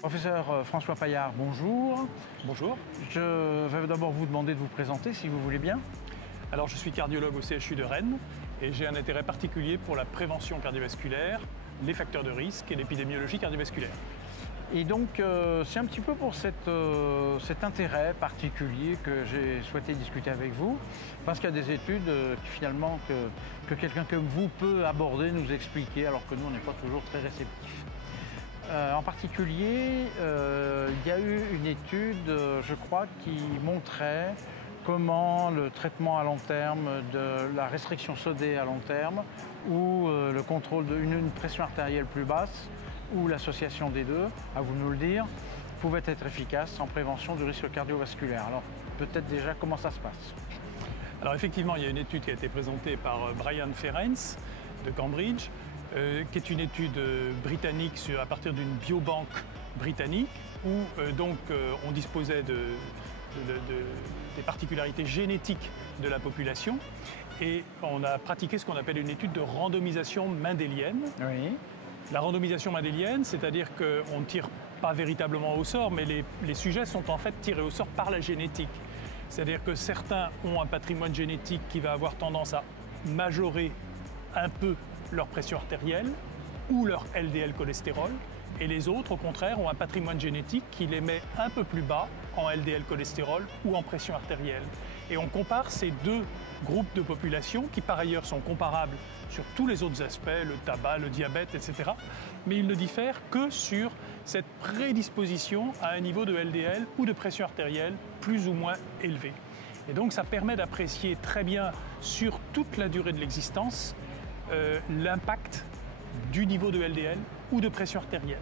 Professeur François Paillard, bonjour. Bonjour. Je vais d'abord vous demander de vous présenter, si vous voulez bien. Alors, je suis cardiologue au CHU de Rennes et j'ai un intérêt particulier pour la prévention cardiovasculaire, les facteurs de risque et l'épidémiologie cardiovasculaire. Et donc, c'est un petit peu pour cet intérêt particulier que j'ai souhaité discuter avec vous, parce qu'il y a des études finalement que quelqu'un comme vous peut aborder, nous expliquer, alors que nous, on n'est pas toujours très réceptifs. En particulier, il y a eu une étude, je crois, qui montrait comment le traitement à long terme de la restriction sodée à long terme ou le contrôle d'une pression artérielle plus basse ou l'association des deux, à vous de nous le dire, pouvait être efficace en prévention du risque cardiovasculaire. Alors peut-être déjà comment ça se passe. Alors effectivement, il y a une étude qui a été présentée par Brian Ferencz de Cambridge, qui est une étude britannique à partir d'une biobanque britannique où on disposait des particularités génétiques de la population et on a pratiqué ce qu'on appelle une étude de randomisation mendélienne. Oui. La randomisation mendélienne, c'est-à-dire qu'on ne tire pas véritablement au sort, mais les sujets sont en fait tirés au sort par la génétique. C'est-à-dire que certains ont un patrimoine génétique qui va avoir tendance à majorer un peu leur pression artérielle ou leur LDL cholestérol, et les autres, au contraire, ont un patrimoine génétique qui les met un peu plus bas en LDL cholestérol ou en pression artérielle. Et on compare ces deux groupes de population qui, par ailleurs, sont comparables sur tous les autres aspects, le tabac, le diabète, etc. Mais ils ne diffèrent que sur cette prédisposition à un niveau de LDL ou de pression artérielle plus ou moins élevé. Et donc, ça permet d'apprécier très bien sur toute la durée de l'existence l'impact du niveau de LDL ou de pression artérielle.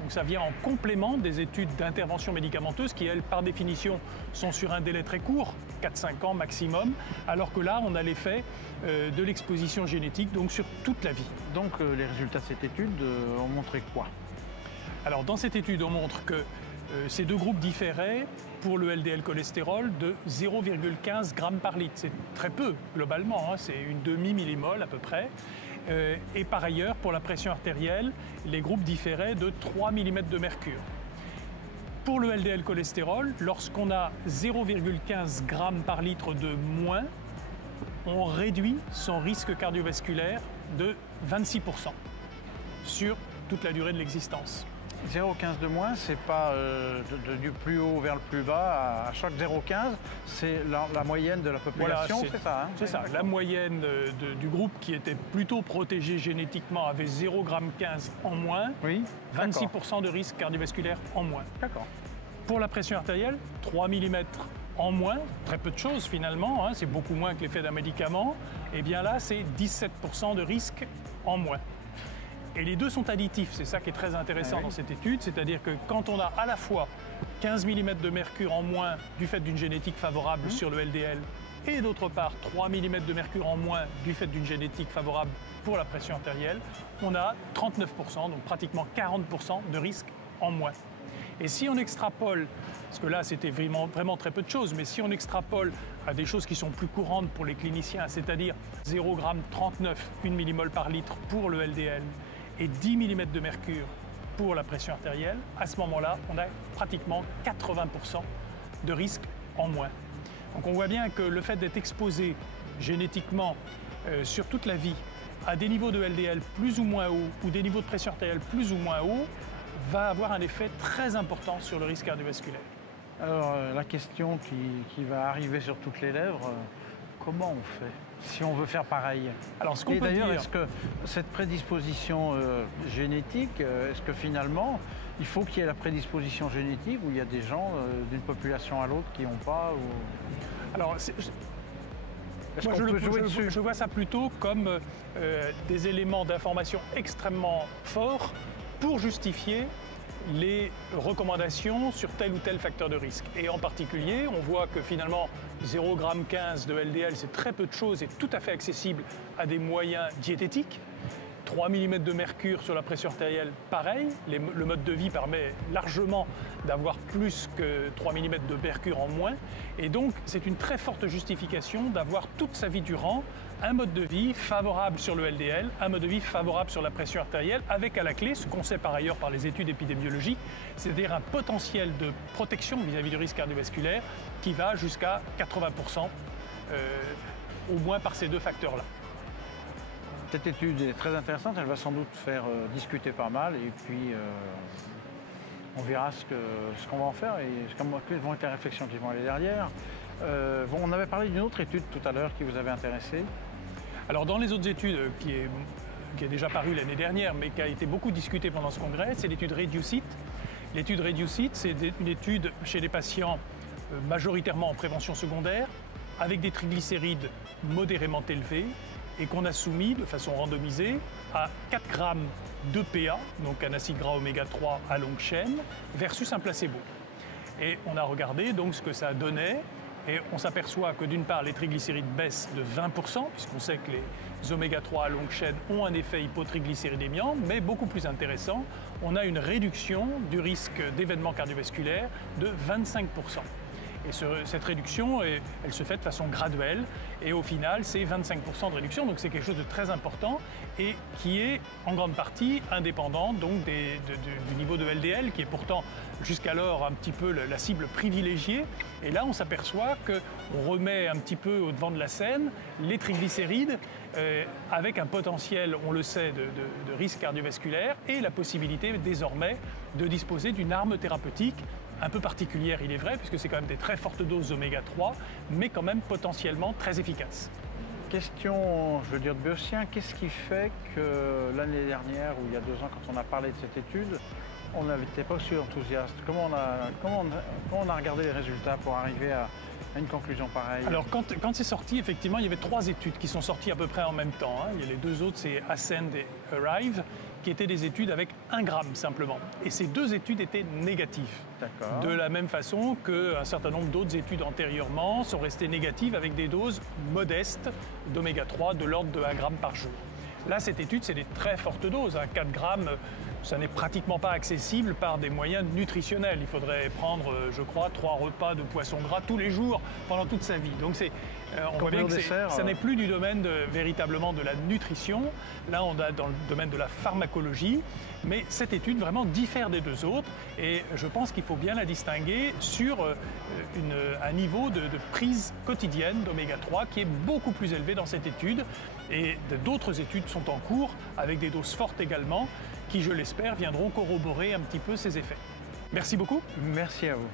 Donc ça vient en complément des études d'intervention médicamenteuse qui, elles, par définition, sont sur un délai très court, 4-5 ans maximum, alors que là, on a l'effet de l'exposition génétique, donc sur toute la vie. Donc les résultats de cette étude ont montré quoi? Alors dans cette étude, on montre que ces deux groupes différaient pour le LDL cholestérol de 0,15 g par litre. C'est très peu globalement, hein, c'est une demi-millimole à peu près. Et par ailleurs, pour la pression artérielle, les groupes différaient de 3 mm de mercure. Pour le LDL cholestérol, lorsqu'on a 0,15 g par litre de moins, on réduit son risque cardiovasculaire de 26% sur toute la durée de l'existence. 0,15 de moins, c'est pas du plus haut vers le plus bas. À chaque 0,15, c'est la moyenne de la population, voilà, c'est ça, hein? C'est ça. La moyenne du groupe qui était plutôt protégé génétiquement avait 0,15 g en moins, oui, 26% de risque cardiovasculaire en moins. D'accord. Pour la pression artérielle, 3 mm en moins, très peu de choses finalement, hein, c'est beaucoup moins que l'effet d'un médicament. Et bien là, c'est 17% de risque en moins. Et les deux sont additifs, c'est ça qui est très intéressant dans cette étude, c'est-à-dire que quand on a à la fois 15 mm de mercure en moins du fait d'une génétique favorable sur le LDL et d'autre part 3 mm de mercure en moins du fait d'une génétique favorable pour la pression artérielle, on a 39%, donc pratiquement 40% de risque en moins. Et si on extrapole, parce que là c'était vraiment très peu de choses, mais si on extrapole à des choses qui sont plus courantes pour les cliniciens, c'est-à-dire 0,39 g, 1 millimole par litre pour le LDL, et 10 mm de mercure pour la pression artérielle, à ce moment-là, on a pratiquement 80% de risque en moins. Donc on voit bien que le fait d'être exposé génétiquement sur toute la vie à des niveaux de LDL plus ou moins hauts ou des niveaux de pression artérielle plus ou moins hauts va avoir un effet très important sur le risque cardiovasculaire. Alors la question qui va arriver sur toutes les lèvres, comment on fait si on veut faire pareil? Alors, ce qu'on peut d'ailleurs, dire... est-ce que cette prédisposition génétique, est-ce que finalement, il faut qu'il y ait la prédisposition génétique ou il y a des gens d'une population à l'autre qui n'ont pas ou... Alors, moi, je vois ça plutôt comme des éléments d'information extrêmement forts pour justifier les recommandations sur tel ou tel facteur de risque. Et en particulier, on voit que finalement 0,15 g de LDL, c'est très peu de choses et tout à fait accessible à des moyens diététiques. 3 mm de mercure sur la pression artérielle, pareil. Le mode de vie permet largement d'avoir plus que 3 mm de mercure en moins. Et donc, c'est une très forte justification d'avoir toute sa vie durant un mode de vie favorable sur le LDL, un mode de vie favorable sur la pression artérielle, avec à la clé, ce qu'on sait par ailleurs par les études épidémiologiques, c'est-à-dire un potentiel de protection vis-à-vis du risque cardiovasculaire qui va jusqu'à 80%, au moins par ces deux facteurs-là. Cette étude est très intéressante, elle va sans doute faire discuter pas mal et puis on verra ce qu'on va en faire et quelles vont être les réflexions qui vont aller derrière. On avait parlé d'une autre étude tout à l'heure qui vous avait intéressé. Alors dans les autres études qui est déjà parue l'année dernière mais qui a été beaucoup discutée pendant ce congrès, c'est l'étude REDUCE-IT. L'étude REDUCE-IT, c'est une étude chez des patients majoritairement en prévention secondaire avec des triglycérides modérément élevés et qu'on a soumis de façon randomisée à 4 grammes d'EPA, donc un acide gras oméga 3 à longue chaîne, versus un placebo. Et on a regardé donc ce que ça donnait et on s'aperçoit que d'une part les triglycérides baissent de 20%, puisqu'on sait que les oméga 3 à longue chaîne ont un effet hypotriglycéridémiant, mais beaucoup plus intéressant, on a une réduction du risque d'événements cardiovasculaires de 25%. Et cette réduction, elle se fait de façon graduelle et au final, c'est 25% de réduction. Donc c'est quelque chose de très important et qui est en grande partie indépendant donc, du niveau de LDL qui est pourtant jusqu'alors un petit peu la cible privilégiée. Et là, on s'aperçoit qu'on remet un petit peu au devant de la scène les triglycérides avec un potentiel, on le sait, de risque cardiovasculaire et la possibilité désormais de disposer d'une arme thérapeutique un peu particulière, il est vrai, puisque c'est quand même des très fortes doses d'oméga 3, mais quand même potentiellement très efficaces. Question, je veux dire, de Béotien, qu'est-ce qui fait que l'année dernière, ou il y a 2 ans, quand on a parlé de cette étude, on n'était pas aussi enthousiaste? Comment on a regardé les résultats pour arriver à une conclusion pareille? Alors, quand c'est sorti, effectivement, il y avait 3 études qui sont sorties à peu près en même temps. Il y a les 2 autres, c'est Ascend et Arrive, qui étaient des études avec 1 gramme simplement. Et ces 2 études étaient négatives. D'accord. De la même façon qu'un certain nombre d'autres études antérieurement sont restées négatives avec des doses modestes d'oméga 3 de l'ordre de 1 gramme par jour. Là, cette étude, c'est des très fortes doses. 4 grammes, ça n'est pratiquement pas accessible par des moyens nutritionnels. Il faudrait prendre, je crois, 3 repas de poisson gras tous les jours pendant toute sa vie. Donc on voit bien que ça n'est plus du domaine véritablement de la nutrition. Là, on est dans le domaine de la pharmacologie. Mais cette étude vraiment diffère des 2 autres. Et je pense qu'il faut bien la distinguer sur un niveau de prise quotidienne d'oméga 3 qui est beaucoup plus élevé dans cette étude. Et d'autres études sont en cours avec des doses fortes également qui, je l'espère, viendront corroborer un petit peu ces effets. Merci beaucoup. Merci à vous.